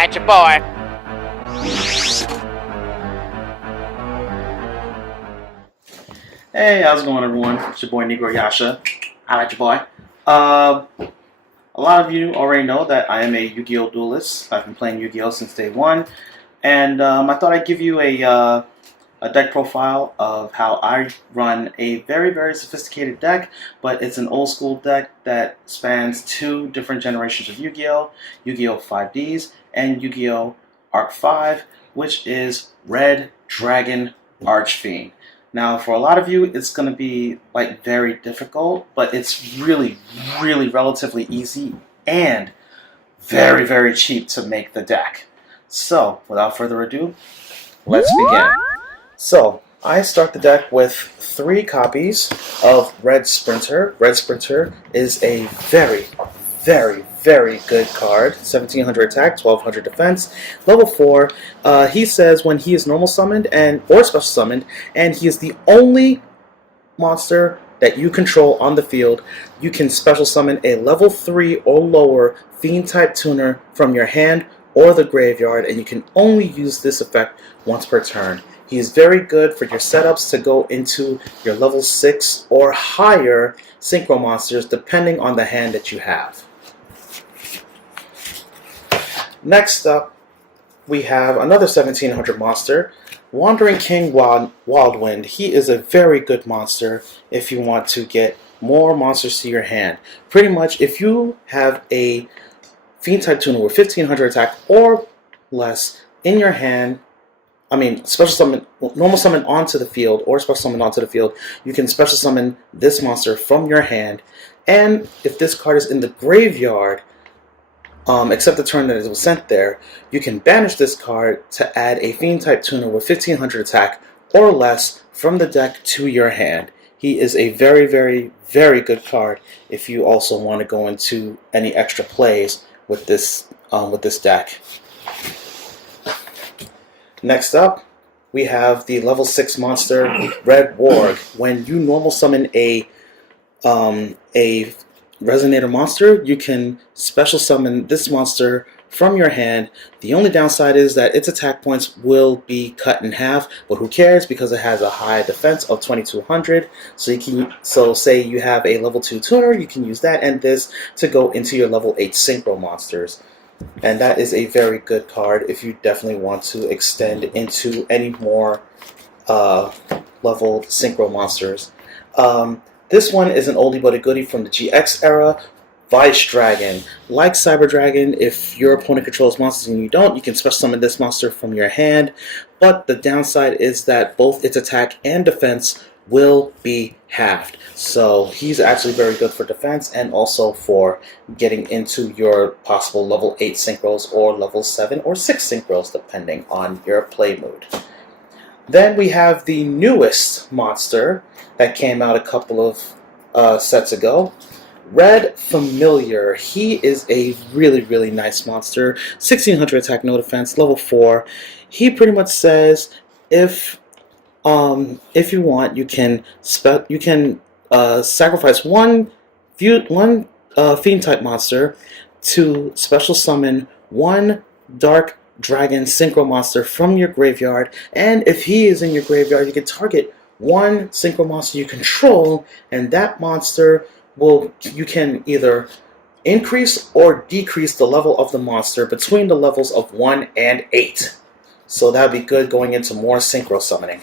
Holla at your boy. Hey, how's it going, everyone? It's your boy NegroYasha. Holla at your boy. A lot of you already know that I am a Yu-Gi-Oh! Duelist. I've been playing Yu-Gi-Oh! Since day one. And I thought I'd give you a deck profile of how I run a very, very sophisticated deck, but it's an old school deck that spans two different generations of Yu-Gi-Oh! Yu-Gi-Oh! 5Ds and Yu-Gi-Oh! Arc 5, which is Red Dragon Archfiend. Now, for a lot of you, it's going to be like very difficult, but it's really, really relatively easy and very, very cheap to make the deck. So, without further ado, let's begin. So, I start the deck with 3 copies of Red Sprinter. Red Sprinter is a very, very, very good card. 1700 attack, 1200 defense, level 4. He says when he is normal summoned or special summoned, and he is the only monster that you control on the field, you can special summon a level 3 or lower Fiend type tuner from your hand or the graveyard, and you can only use this effect once per turn. He is very good for your setups to go into your level 6 or higher synchro monsters depending on the hand that you have. Next up, we have another 1700 monster, Wandering King Wildwind. He is a very good monster if you want to get more monsters to your hand. Pretty much, if you have a Fiend type tuner with 1500 attack or less in your hand, special summon, normal summon onto the field, or special summon onto the field, you can special summon this monster from your hand. And if this card is in the graveyard, except the turn that it was sent there, you can banish this card to add a Fiend type tuner with 1500 attack or less from the deck to your hand. He is a very, very, very good card if you also want to go into any extra plays with this deck. Next up, we have the level 6 monster, Red Warg. When you normal summon a Resonator monster, you can special summon this monster from your hand. The only downside is that its attack points will be cut in half, but who cares, because it has a high defense of 2200. So say you have a level 2 tuner, you can use that and this to go into your level 8 synchro monsters. And that is a very good card if you definitely want to extend into any more level synchro monsters. This one is an oldie but a goodie from the GX era, Vice Dragon. Like Cyber Dragon, if your opponent controls monsters and you don't, you can special summon this monster from your hand. But the downside is that both its attack and defense will be halved. So he's actually very good for defense and also for getting into your possible level 8 synchros or level 7 or 6 synchros depending on your play mood. Then we have the newest monster that came out a couple of sets ago, Red Familiar. He is a really, really nice monster. 1600 attack, no defense, level 4. He pretty much says if you want, you can sacrifice one Fiend type monster to special summon one Dark Dragon Synchro monster from your graveyard, and if he is in your graveyard, you can target one Synchro monster you control, and that monster you can either increase or decrease the level of the monster between the levels of 1 and 8. So that would be good going into more synchro summoning.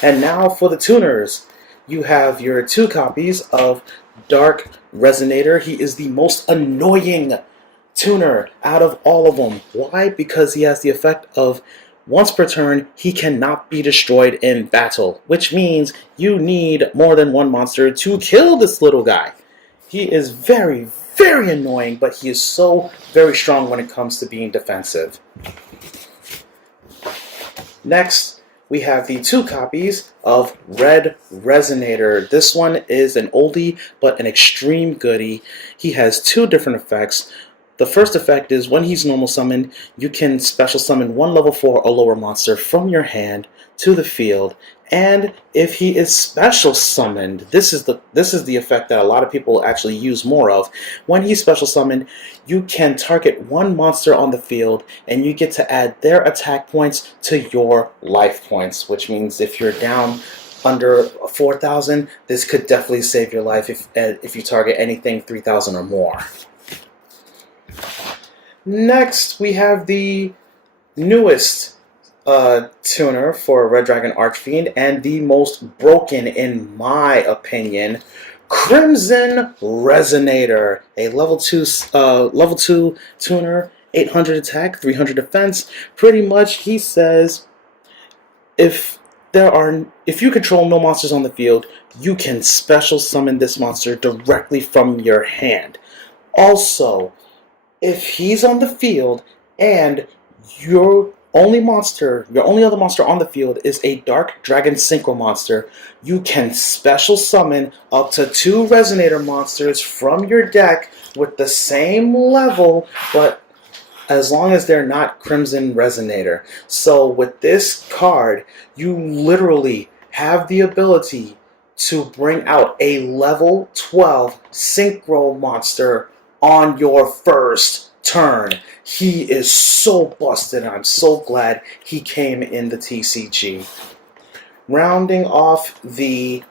And now for the tuners. You have your 2 copies of Dark Resonator. He is the most annoying tuner out of all of them. Why? Because he has the effect of once per turn, he cannot be destroyed in battle, which means you need more than one monster to kill this little guy. He is very, very annoying, but he is so very strong when it comes to being defensive. Next, we have the 2 copies of Red Resonator. This one is an oldie, but an extreme goodie. He has 2 different effects. The first effect is when he's normal summoned, you can special summon one level 4 or lower monster from your hand to the field. And if he is special summoned, this is the effect that a lot of people actually use more of. When he's special summoned, you can target one monster on the field and you get to add their attack points to your life points, which means if you're down under 4,000, this could definitely save your life if you target anything 3,000 or more. Next, we have the newest tuner for Red Dragon Archfiend, and the most broken, in my opinion, Crimson Resonator, a level 2 tuner, 800 attack, 300 defense. Pretty much, he says, if you control no monsters on the field, you can special summon this monster directly from your hand. Also, if he's on the field and your only other monster on the field is a Dark Dragon Synchro monster, you can special summon up to 2 Resonator monsters from your deck with the same level, but as long as they're not Crimson Resonator. So with this card, you literally have the ability to bring out a level 12 Synchro monster on your first turn. He is so busted, and I'm so glad he came in the TCG. Rounding off the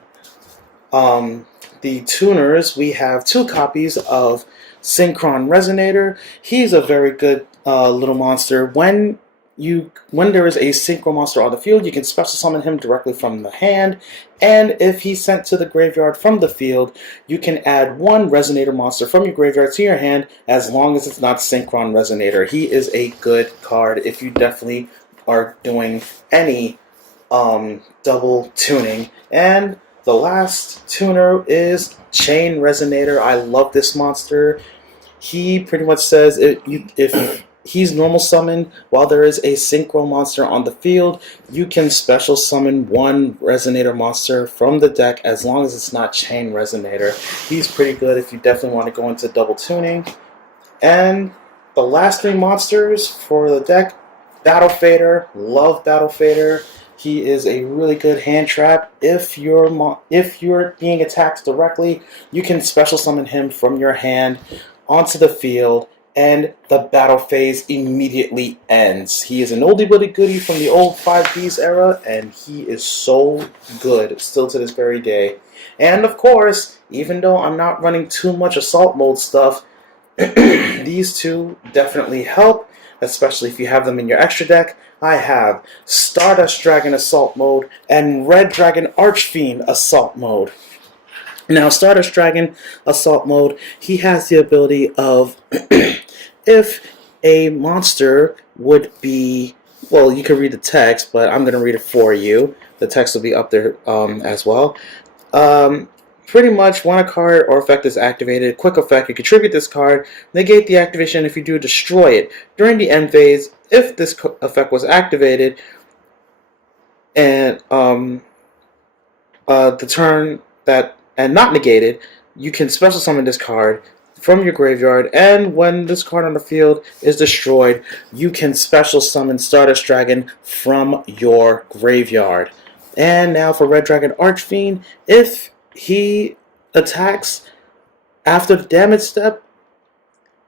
tuners, we have 2 copies of Synchron Resonator. He's a very good little monster. When there is a Synchro monster on the field, you can special summon him directly from the hand, and if he's sent to the graveyard from the field, you can add 1 Resonator monster from your graveyard to your hand, as long as it's not Synchron Resonator. He is a good card if you definitely are doing any double tuning. And the last tuner is Chain Resonator. I love this monster. He pretty much says if he's normal summoned while there is a Synchro monster on the field, you can special summon 1 Resonator monster from the deck as long as it's not Chain Resonator. He's pretty good if you definitely want to go into double tuning. And the last 3 monsters for the deck, Battle Fader. Love Battle Fader. He is a really good hand trap. If you're being attacked directly, you can special summon him from your hand onto the field, and the battle phase immediately ends. He is an oldie but a goodie from the old 5Ds era, and he is so good still to this very day. And of course, even though I'm not running too much assault mode stuff, these 2 definitely help, especially if you have them in your extra deck. I have Stardust Dragon Assault Mode and Red Dragon Archfiend Assault Mode. Now, Stardust Dragon Assault Mode, he has the ability of, if a monster would be, well, you can read the text, but I'm going to read it for you. The text will be up there as well. Pretty much, when a card or effect is activated, quick effect, you contribute this card, negate the activation. If you do, destroy it. During the end phase, if this effect was activated, and the turn that, and not negated, you can special summon this card from your graveyard, and when this card on the field is destroyed, you can special summon Stardust Dragon from your graveyard. And now for Red Dragon Archfiend, if he attacks after the damage step,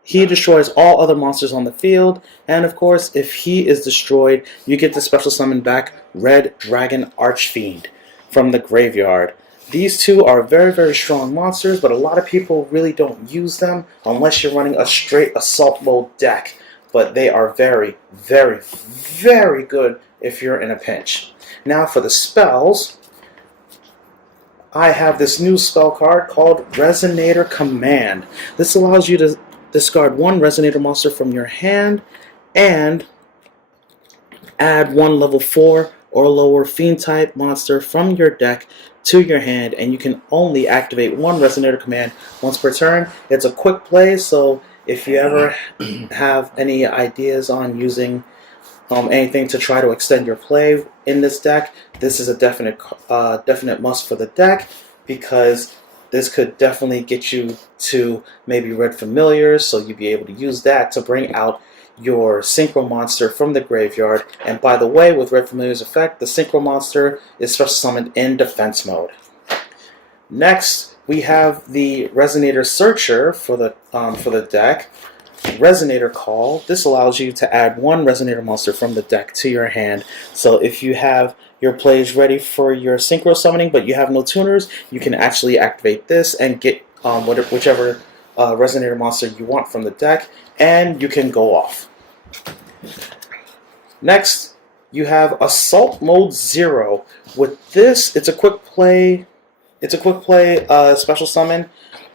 he destroys all other monsters on the field, and of course, if he is destroyed, you get to special summon back Red Dragon Archfiend from the graveyard. These 2 are very, very strong monsters, but a lot of people really don't use them unless you're running a straight assault mode deck. But they are very, very, very good if you're in a pinch. Now for the spells, I have this new spell card called Resonator Command. This allows you to discard 1 Resonator monster from your hand and add 1 level 4 or lower Fiend type monster from your deck to your hand, and you can only activate 1 Resonator Command once per turn. It's a quick play, so if you ever have any ideas on using anything to try to extend your play in this deck, this is a definite must for the deck, because this could definitely get you to maybe Red Familiars, so you'd be able to use that to bring out your Synchro Monster from the graveyard. And by the way, with Red Familiar's effect, the Synchro Monster is special summoned in defense mode. Next, we have the Resonator Searcher for the deck. Resonator Call. This allows you to add one Resonator monster from the deck to your hand. So if you have your plays ready for your Synchro summoning, but you have no tuners, you can actually activate this and get whichever Resonator monster you want from the deck, and you can go off. Next, you have Assault Mode 0. With this, it's a quick play. Special summon.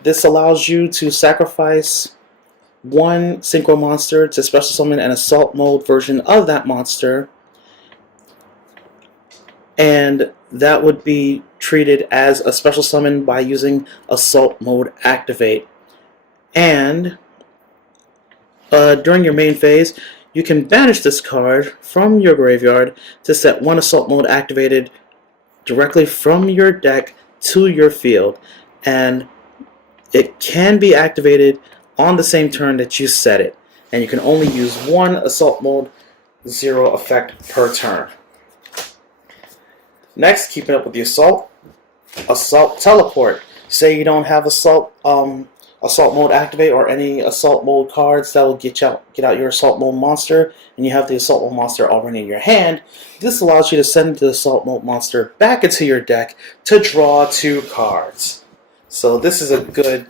This allows you to sacrifice one Synchro monster to special summon an Assault Mode version of that monster, and that would be treated as a special summon by using Assault Mode Activate. And during your main phase, you can banish this card from your graveyard to set one Assault Mode activated directly from your deck to your field, and it can be activated on the same turn that you set it, and you can only use one Assault Mode 0 effect per turn. Next, keeping up with the Assault Teleport. Say you don't have Assault Mode Activate or any Assault Mode cards that will get out your Assault Mode monster, and you have the Assault Mode monster already in your hand. This allows you to send the Assault Mode monster back into your deck to draw 2 cards. So this is a good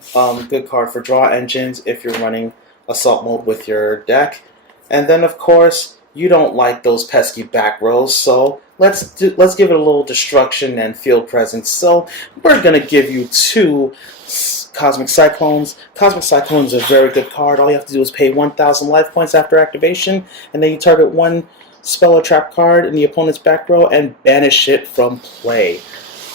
card for draw engines if you're running Assault Mode with your deck. And then of course, you don't like those pesky back rows, so let's give it a little destruction and field presence. So we're gonna give you 2 Cosmic Cyclones. Cosmic Cyclone is a very good card. All you have to do is pay 1,000 life points after activation, and then you target one spell or trap card in the opponent's back row and banish it from play.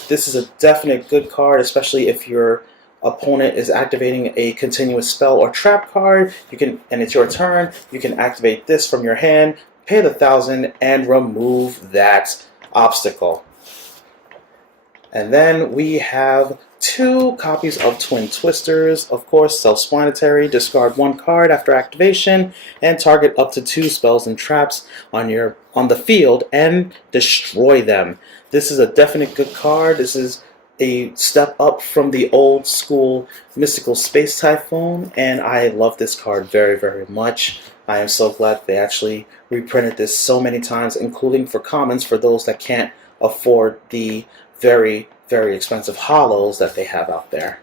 This is a definite good card, especially if your opponent is activating a continuous spell or trap card. And it's your turn. You can activate this from your hand, pay the 1,000, and remove that obstacle. And then we have 2 copies of Twin Twisters. Of course, self-explanatory. Discard 1 card after activation and target up to 2 spells and traps on the field and destroy them. This is a definite good card. This is a step up from the old school Mystical Space Typhoon, and I love this card very, very much. I am so glad they actually reprinted this so many times, including for commons for those that can't afford the very, very expensive holos that they have out there.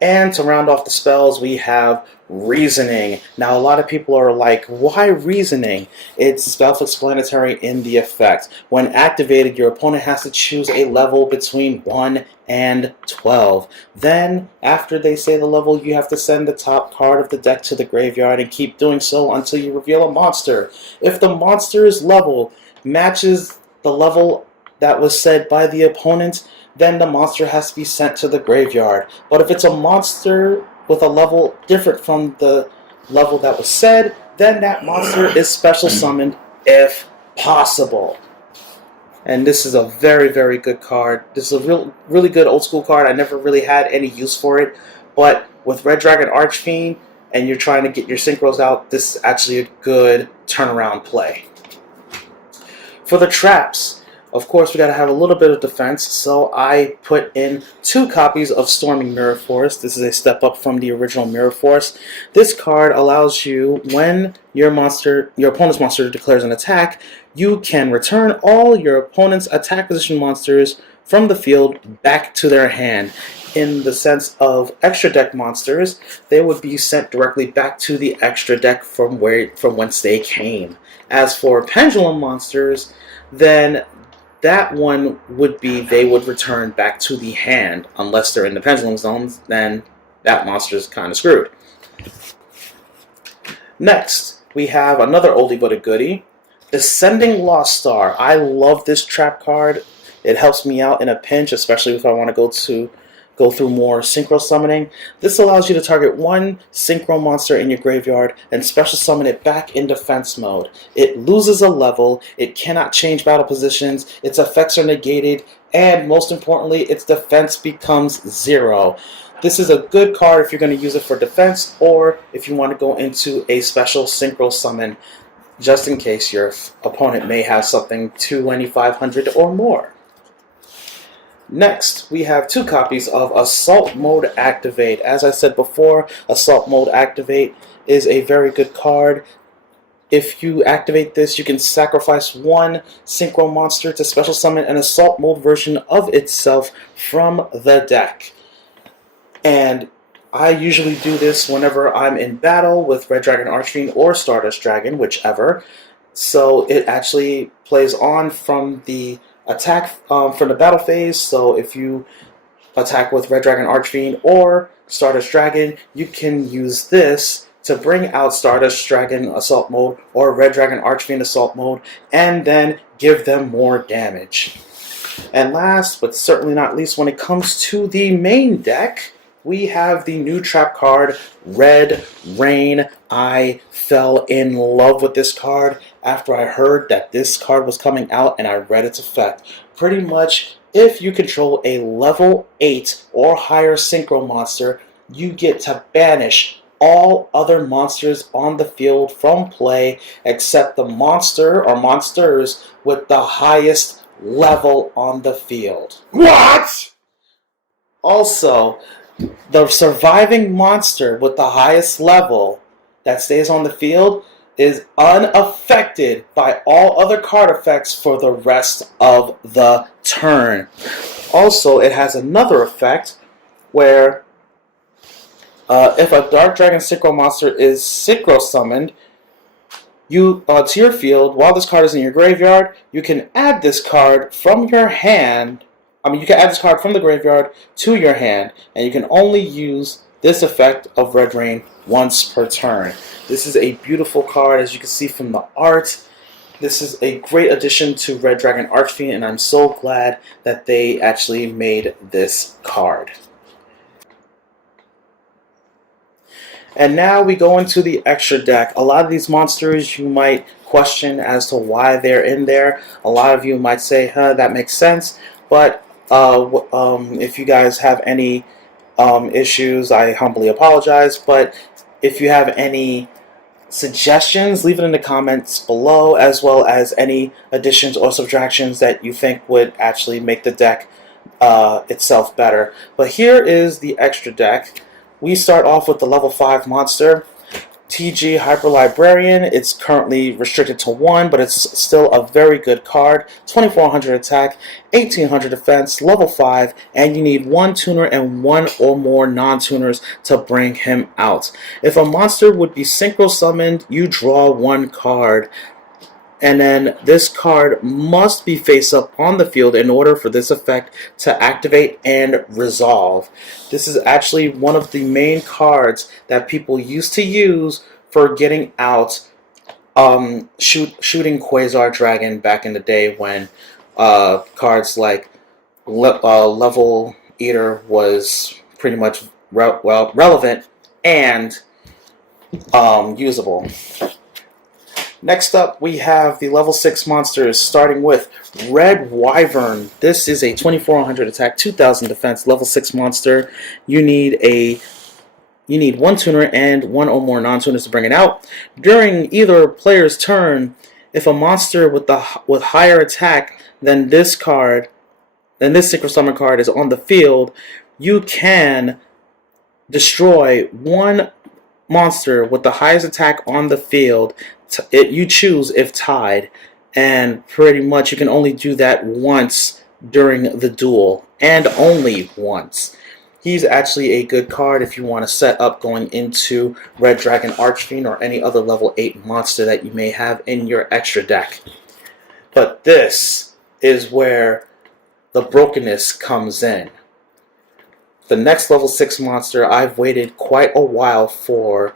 And to round off the spells, we have Reasoning. Now, a lot of people are like, why Reasoning? It's self-explanatory in the effect. When activated, your opponent has to choose a level between 1 and 12. Then, after they say the level, you have to send the top card of the deck to the graveyard and keep doing so until you reveal a monster. If the monster's level matches the level that was said by the opponent, then the monster has to be sent to the graveyard. But if it's a monster with a level different from the level that was said, then that monster is special summoned if possible. And this is a very, very good card. This is a really good old school card. I never really had any use for it, but with Red Dragon Archfiend and you're trying to get your synchros out, this is actually a good turnaround play. For the traps, of course, we got to have a little bit of defense, so I put in 2 copies of Storming Mirror Force. This is a step up from the original Mirror Force. This card allows you, when your opponent's monster declares an attack, you can return all your opponent's attack position monsters from the field back to their hand. In the sense of extra deck monsters, they would be sent directly back to the extra deck from whence they came. As for pendulum monsters, then that one would be they would return back to the hand unless they're in the pendulum zones, then that monster is kind of screwed. Next, we have another oldie but a goodie, Descending Lost Star. I love this trap card. It helps me out in a pinch, especially if I want to go through more synchro summoning. This allows you to target one synchro monster in your graveyard and special summon it back in defense mode. It loses a level, it cannot change battle positions, its effects are negated and most importantly, its defense becomes 0. This is a good card if you're going to use it for defense, or if you want to go into a special synchro summon, just in case your opponent may have something 2500 or more. Next, we have 2 copies of Assault Mode Activate. As I said before, Assault Mode Activate is a very good card. If you activate this, you can sacrifice 1 Synchro monster to special summon an Assault Mode version of itself from the deck. And I usually do this whenever I'm in battle with Red Dragon Archfiend or Stardust Dragon, whichever. So it actually plays on from the attack from the battle phase. So if you attack with Red Dragon Archfiend or Stardust Dragon, you can use this to bring out Stardust Dragon Assault Mode or Red Dragon Archfiend Assault Mode, and then give them more damage. And last, but certainly not least, when it comes to the main deck, we have the new trap card, Red Rain. I fell in love with this card after I heard that this card was coming out and I read its effect. Pretty much, if you control a level 8 or higher synchro monster, you get to banish all other monsters on the field from play except the monster or monsters with the highest level on the field. What? Also, the surviving monster with the highest level that stays on the field is unaffected by all other card effects for the rest of the turn. Also, it has another effect where if a Dark Dragon Synchro monster is Synchro summoned to your field while this card is in your graveyard, you can add this card from your hand. You can add this card from the graveyard to your hand, and you can only use this effect of Red Rain once per turn. This is a beautiful card, as you can see from the art. This is a great addition to Red Dragon Archfiend, and I'm so glad that they actually made this card. And now we go into the extra deck. A lot of these monsters you might question as to why they're in there. A lot of you might say, that makes sense. But if you guys have any issues, I humbly apologize. But if you have any suggestions, leave it in the comments below, as well as any additions or subtractions that you think would actually make the deck itself better. But here is the extra deck. We start off with the level 5 monster, TG Hyper Librarian. It's currently restricted to 1, but it's still a very good card. 2400 attack, 1800 defense, level 5, and you need 1 tuner and 1 or more non-tuners to bring him out. If a monster would be synchro summoned, you draw 1 card. And then this card must be face up on the field in order for this effect to activate and resolve. This is actually one of the main cards that people used to use for getting out shooting Quasar Dragon back in the day, when cards like Level Eater was pretty much relevant and usable. Next up, we have the level 6 monsters, starting with Red Wyvern. This is a 2400 attack, 2000 defense, level 6 monster. You need 1 tuner and 1 or more non-tuners to bring it out. During either player's turn, if a monster with higher attack than this Synchro Summon card is on the field, you can destroy 1 monster with the highest attack on the field. You choose if tied, and pretty much you can only do that once during the duel, and only once. He's actually a good card if you want to set up going into Red Dragon Archfiend or any other level 8 monster that you may have in your extra deck. But this is where the brokenness comes in. The next level 6 monster I've waited quite a while for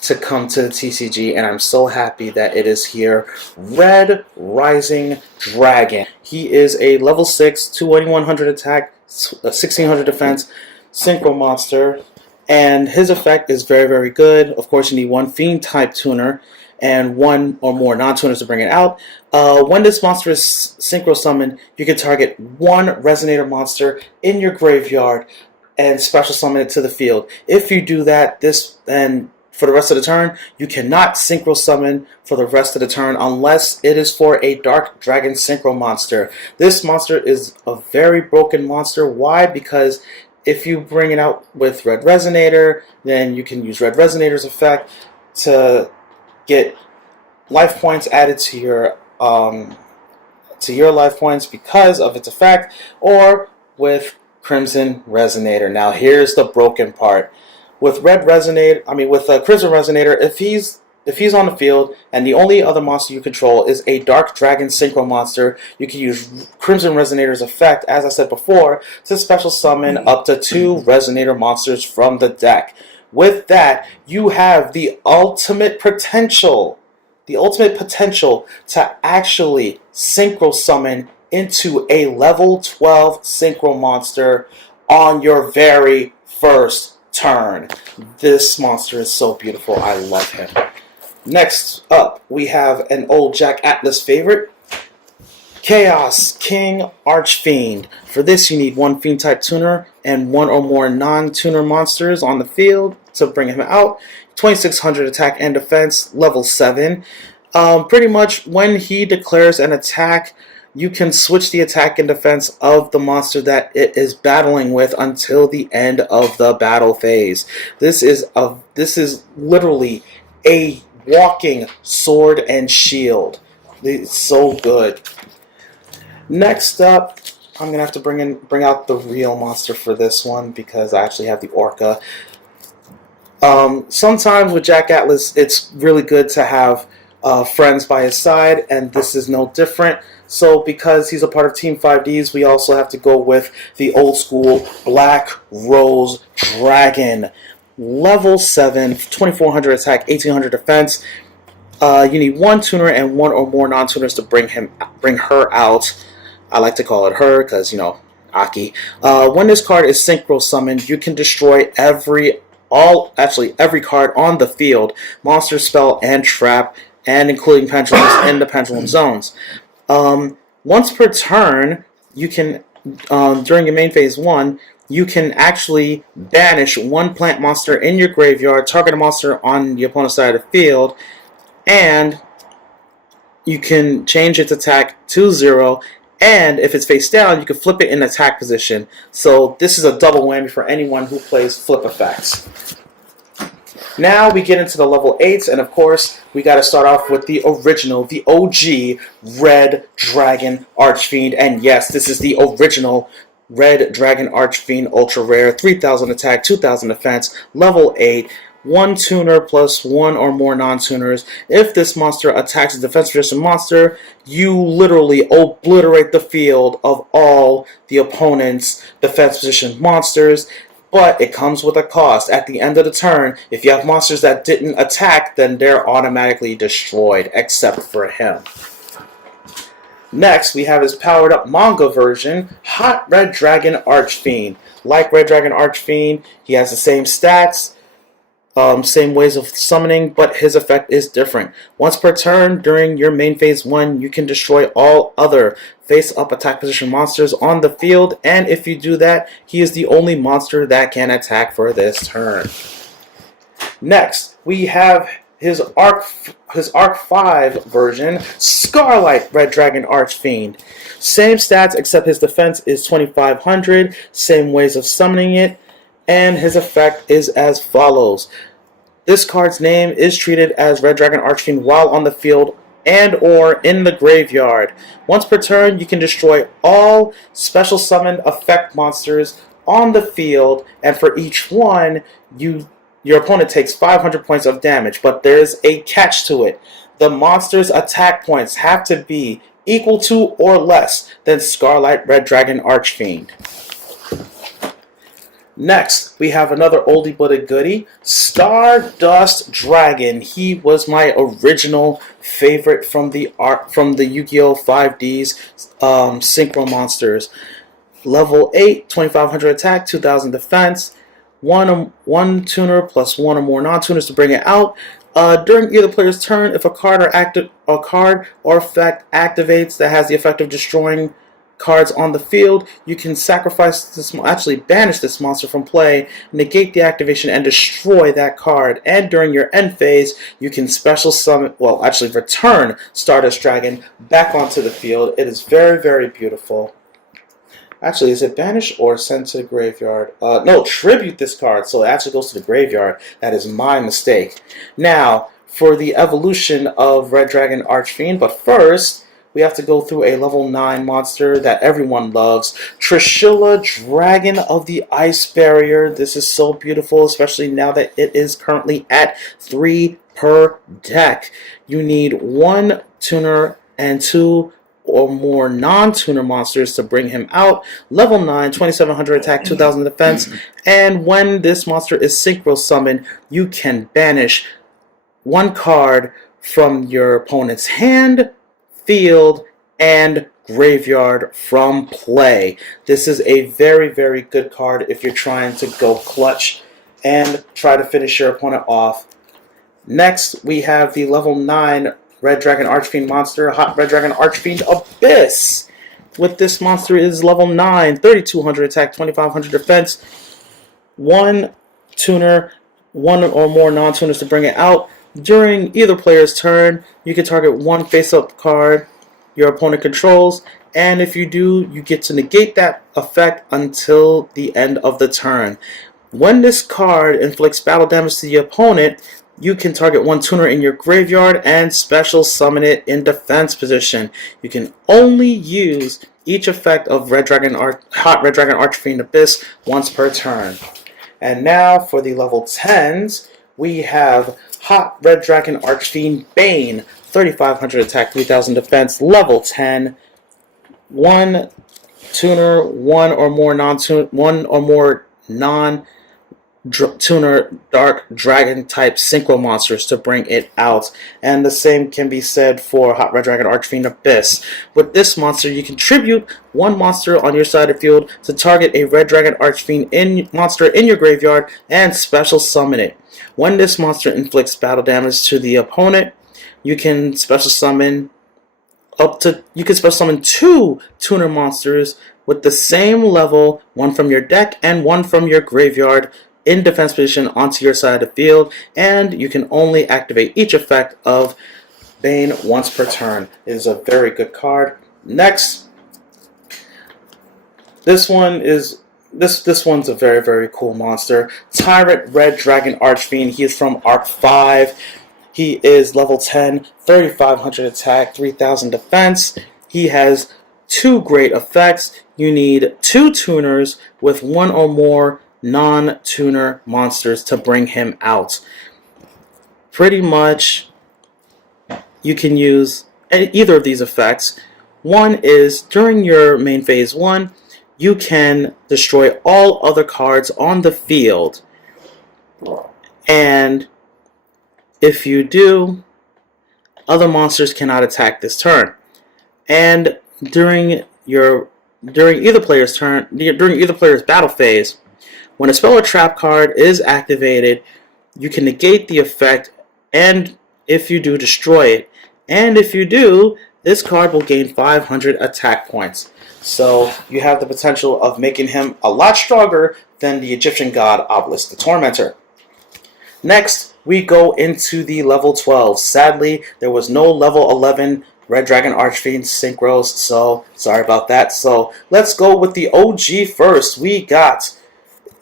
to come to the TCG, and I'm so happy that it is here. Red Rising Dragon. He is a level 6, 2100 attack, 1600 defense, synchro monster, and his effect is very, very good. Of course, you need 1 Fiend type tuner, and 1 or more non-tuners to bring it out. When this monster is synchro summoned, you can target 1 resonator monster in your graveyard and special summon it to the field. If you do that, for the rest of the turn, you cannot synchro summon for the rest of the turn unless it is for a Dark Dragon synchro monster. This monster is a very broken monster. Why? Because if you bring it out with Red Resonator, then you can use Red Resonator's effect to get life points added to your life points because of its effect, or with Crimson Resonator. Now here's the broken part. With Crimson Resonator, if he's on the field and the only other monster you control is a Dark Dragon Synchro monster, you can use Crimson Resonator's effect, as I said before, to special summon up to 2 Resonator monsters from the deck. With that, you have the ultimate potential to actually synchro summon into a level 12 synchro monster on your very first turn. This monster is so beautiful. I love him. Next up, we have an old Jack Atlas favorite, Chaos King Archfiend. For this, you need 1 Fiend type tuner and 1 or more non-tuner monsters on the field to bring him out. 2600 attack and defense, level 7. Pretty much when he declares an attack, you can switch the attack and defense of the monster that it is battling with until the end of the battle phase. This is literally a walking sword and shield. It's so good. Next up, I'm gonna have to bring out the real monster for this one because I actually have the Orca. Sometimes with Jack Atlas, it's really good to have friends by his side, and this is no different. So because he's a part of Team 5Ds, we also have to go with the old school Black Rose Dragon. Level 7, 2400 attack, 1800 defense. You need 1 tuner and 1 or more non-tuners to bring her out. I like to call it her because, Aki. When this card is synchro summoned, you can destroy every card on the field, monster, spell, and trap, and including pendulums in the pendulum zones. Once per turn, you can, during your main phase 1, you can actually banish 1 plant monster in your graveyard, target a monster on the opponent's side of the field, and you can change its attack to 0, and if it's face down, you can flip it in attack position. So this is a double whammy for anyone who plays flip effects. Now we get into the level 8s, and of course, we got to start off with the original, the OG Red Dragon Archfiend. And yes, this is the original Red Dragon Archfiend Ultra Rare, 3000 attack, 2000 defense, level 8, 1 tuner plus 1 or more non-tuners. If this monster attacks a defense position monster, you literally obliterate the field of all the opponent's defense position monsters. But it comes with a cost. At the end of the turn, if you have monsters that didn't attack, then they're automatically destroyed, except for him. Next, we have his powered up manga version, Hot Red Dragon Archfiend. Like Red Dragon Archfiend, he has the same stats, same ways of summoning, but his effect is different. Once per turn, during your main phase 1, you can destroy all other face-up attack position monsters on the field, and if you do that, he is the only monster that can attack for this turn. Next, we have his Arc 5 version, Scarlight Red Dragon Archfiend. Same stats, except his defense is 2500, same ways of summoning it, and his effect is as follows. This card's name is treated as Red Dragon Archfiend while on the field and or in the graveyard. Once per turn, you can destroy all special summoned effect monsters on the field, and for each one, your opponent takes 500 points of damage, but there's a catch to it. The monster's attack points have to be equal to or less than Scarlight Red Dragon Archfiend. Next, we have another oldie but a goodie, Stardust Dragon. He was my original favorite from the Yu-Gi-Oh! 5D's Synchro Monsters. Level 8, 2500 attack, 2000 defense, one tuner plus 1 or more non-tuners to bring it out. During either player's turn, if a card or effect activates that has the effect of destroying cards on the field, you can banish this monster from play, negate the activation, and destroy that card. And during your end phase, you can return Stardust Dragon back onto the field. It is very, very beautiful. Actually, is it banished or sent to the graveyard? No, tribute this card, so it actually goes to the graveyard. That is my mistake. Now, for the evolution of Red Dragon Archfiend, but first, we have to go through a level 9 monster that everyone loves. Trishula, Dragon of the Ice Barrier. This is so beautiful, especially now that it is currently at 3 per deck. You need 1 tuner and 2 or more non-tuner monsters to bring him out. Level 9, 2700 attack, 2000 defense. And when this monster is synchro summoned, you can banish 1 card from your opponent's hand, field, and graveyard from play. This is a very, very good card if you're trying to go clutch and try to finish your opponent off. Next, we have the level 9 Red Dragon Archfiend monster, Hot Red Dragon Archfiend Abyss. With this monster is level 9, 3200 attack, 2500 defense. 1 tuner, 1 or more non-tuners to bring it out. During either player's turn, you can target 1 face-up card your opponent controls, and if you do, you get to negate that effect until the end of the turn. When this card inflicts battle damage to the opponent, you can target 1 tuner in your graveyard and special summon it in defense position. You can only use each effect of Hot Red Dragon Archfiend Abyss once per turn. And now for the level 10s, we have Hot Red Dragon Archfiend Bane, 3500 attack, 3000 defense, level 10. 1 tuner, 1 or more non-tuner Dark Dragon type synchro monsters to bring it out. And the same can be said for Hot Red Dragon Archfiend Abyss. With this monster, you can tribute 1 monster on your side of the field to target a Red Dragon Archfiend monster in your graveyard and special summon it. When this monster inflicts battle damage to the opponent, you can special summon 2 tuner monsters with the same level, 1 from your deck and 1 from your graveyard, in defense position onto your side of the field, and you can only activate each effect of Bane once per turn. It is a very good card. Next, this one's a very, very cool monster. Tyrant Red Dragon Archfiend. He is from Arc 5. He is level 10, 3500 attack, 3000 defense. He has 2 great effects. You need 2 tuners with 1 or more non-tuner monsters to bring him out. Pretty much, you can use either of these effects. One is, during your main phase 1, you can destroy all other cards on the field. And if you do, other monsters cannot attack this turn. And during either player's battle phase, when a spell or trap card is activated, you can negate the effect, and if you do, destroy it. And if you do, this card will gain 500 attack points. So you have the potential of making him a lot stronger than the Egyptian god Obelisk the Tormentor. Next, we go into the level 12. Sadly, there was no level 11 Red Dragon Archfiend Synchros, so sorry about that. So let's go with the OG first. We got,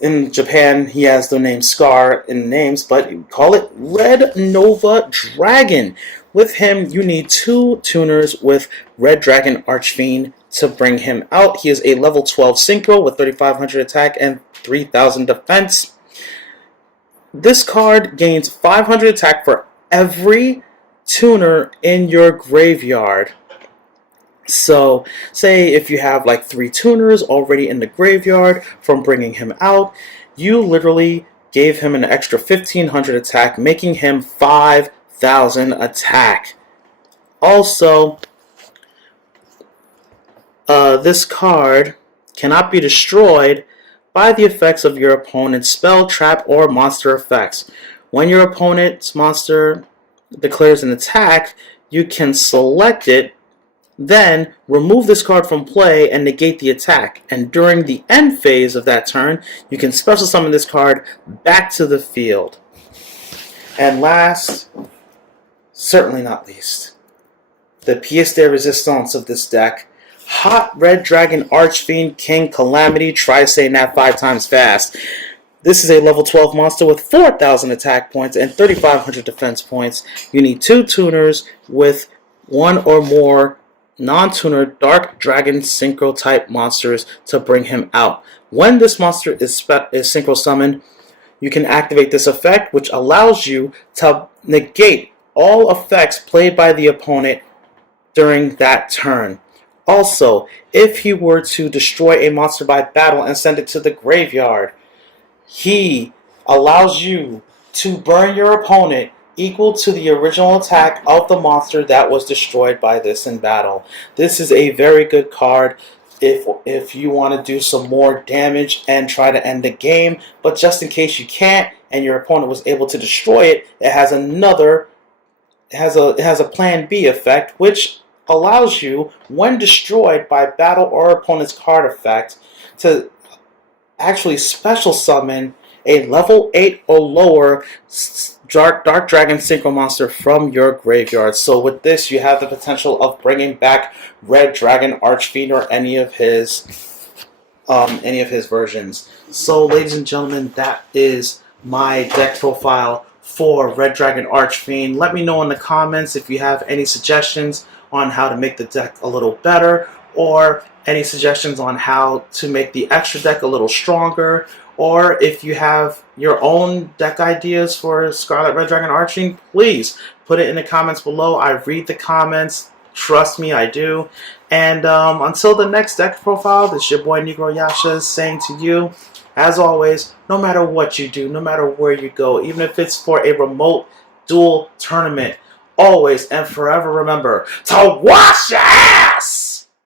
in Japan, he has the name Scar in names, but you call it Red Nova Dragon. With him, you need 2 tuners with Red Dragon Archfiend to bring him out. He is a level 12 Synchro with 3500 attack and 3000 defense. This card gains 500 attack for every tuner in your graveyard. So, say if you have like 3 tuners already in the graveyard from bringing him out, you literally gave him an extra 1500 attack, making him 5000 attack. Also, this card cannot be destroyed by the effects of your opponent's spell, trap, or monster effects. When your opponent's monster declares an attack, you can select it, then remove this card from play and negate the attack. And during the end phase of that turn, you can special summon this card back to the field. And last, certainly not least, the pièce de résistance of this deck, Hot Red Dragon Archfiend King Calamity. Try saying that 5 times fast. This is a level 12 monster with 4,000 attack points and 3,500 defense points. You need 2 tuners with 1 or more non-tuner Dark Dragon Synchro type monsters to bring him out. When this monster is synchro summoned, you can activate this effect, which allows you to negate all effects played by the opponent during that turn. Also, if he were to destroy a monster by battle and send it to the graveyard, he allows you to burn your opponent equal to the original attack of the monster that was destroyed by this in battle. This is a very good card if you want to do some more damage and try to end the game, but just in case you can't and your opponent was able to destroy it, it has a plan B effect, which allows you, when destroyed by battle or opponent's card effect, to actually special summon a level 8 or lower Dark Dragon Synchro monster from your graveyard. So with this, you have the potential of bringing back Red Dragon Archfiend or any of his versions. So, ladies and gentlemen, that is my deck profile for Red Dragon Archfiend. Let me know in the comments if you have any suggestions on how to make the deck a little better, or any suggestions on how to make the extra deck a little stronger, or if you have your own deck ideas for Scarlet Red Dragon Archfiend, please put it in the comments below. I read the comments. Trust me, I do. And until the next deck profile, this is your boy NegroYasha saying to you, as always, no matter what you do, no matter where you go, even if it's for a remote duel tournament, always and forever remember to wash your hands!